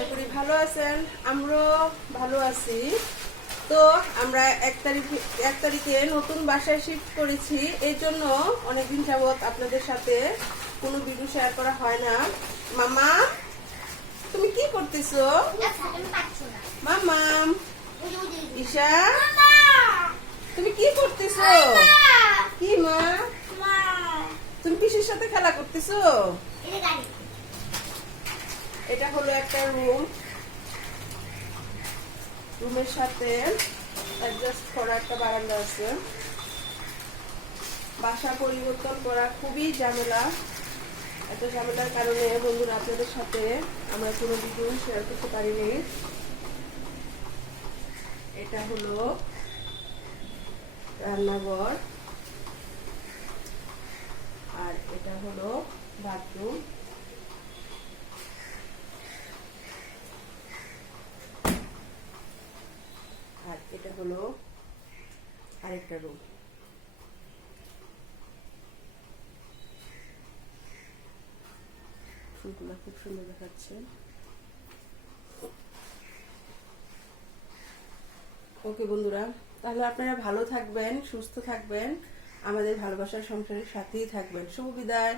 আশা করি ভালো আছেন, আমরাও ভালো আছি। তো আমরা এক তারিখ, এক তারিখে নতুন বাসায় শিফট করেছি এই জন্য অনেকদিন যাবত আপনাদের সাথে কোনো ভিডিও শেয়ার করা হয় না। মামা, তুমি কি করতেছো? মামা, ঈশা, তুমি কি করতেছো? কি মা? তুমি পিসির সাথে খেলা করতেছো? এটা হলো একটা রুম রুমের সাথে অ্যাডজাস্ট করা একটা বারান্দা আছে। বাসা পরিবর্তন করা খুবই ঝামেলা। এত ঝামেলার কারণে বন্ধুরা, আপনাদের সাথে আমরা কোনো ভিডিও শেয়ার করতে পারিনি। এটা হলো রান্নাঘর। আর এটা হলো বাথরুম আর এটা হলো আরেকটা রুম খুব সুন্দর দেখাচ্ছে। ওকে বন্ধুরা, তাহলে আপনারা ভালো থাকবেন, সুস্থ থাকবেন, আমাদের ভালোবাসার সংসারের সাথেই থাকবেন। শুভ বিদায়।